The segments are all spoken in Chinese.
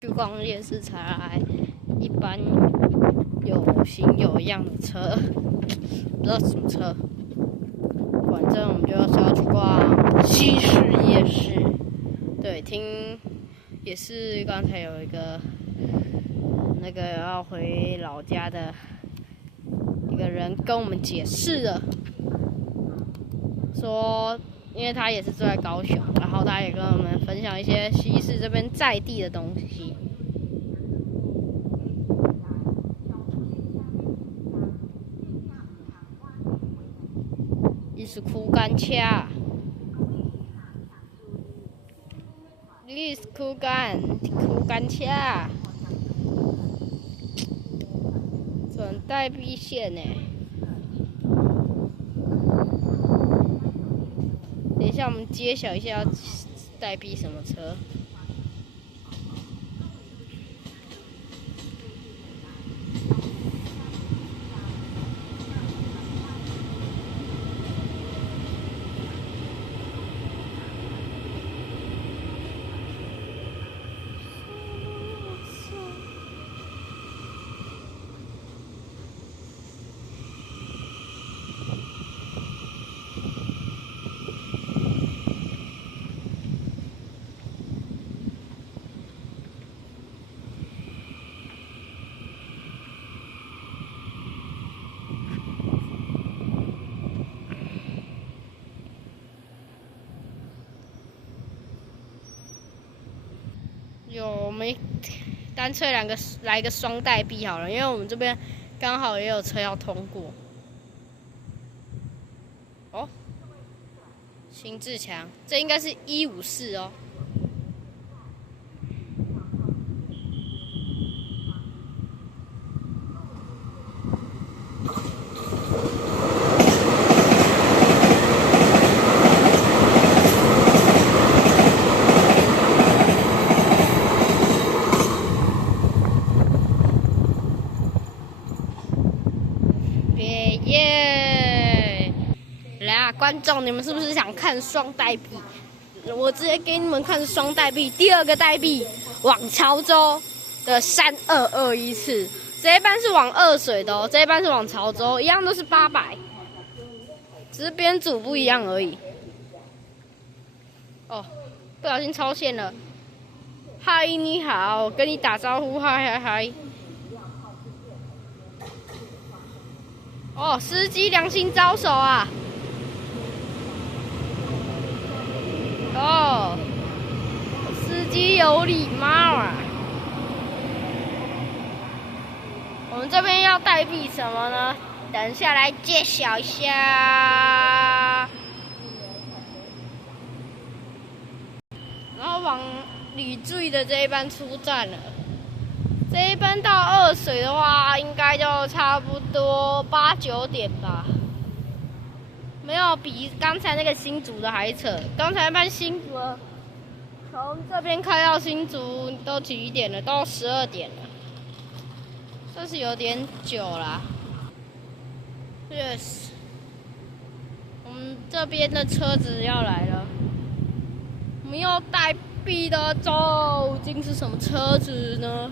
去逛夜市才来一般有形有样的车，不知道什么车。反正我们就是要去逛西式夜市。对，听也是刚才有一个那个要回老家的一个人跟我们解释了，说因为他也是住在高雄，然后他也跟我们分享一些西市这边在地的东西。你是苦干车，你是苦干车，转代币线呢？等一下，我们揭晓一下要代币什么车。我们干脆来一个双代币好了，因为我们这边刚好也有车要通过。哦，新志强，这应该是154哦。耶！来啊，观众，你们是不是想看双代币？我直接给你们看双代币，第二个代币往潮州的3221次，这一班是往二水的哦，这一班是往潮州，一样都是800，只是编组不一样而已。哦，不小心超线了。嗨，你好，跟你打招呼，嗨嗨嗨。哦，司机良心招手啊！哦，司机有礼貌啊！我们这边要代币什么呢？等一下来揭晓一下。然后往李醉的这一班出站了。这一班到二水的话，应该就差不多8、9点吧。没有比刚才那个新竹的还扯。刚才那班新竹从这边开到新竹都几点了？都12点了，这是有点久啦。Yes， 我们这边的车子要来了。我们要代币的究竟是什么车子呢？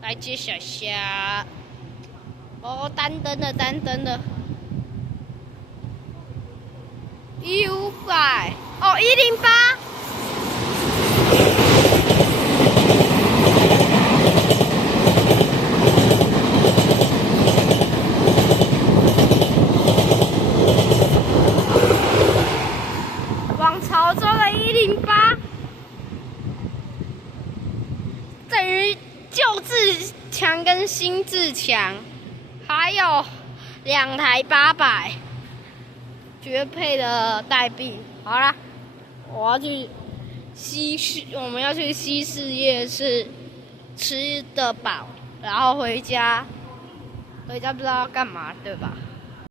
来揭晓一下。哦，单灯的，150，哦，108。往潮州的108，等于旧自强跟新自强，还有2台800，绝配的代币。好啦，我要去我们要去西市夜市吃得饱，然后回家不知道要干嘛，对吧？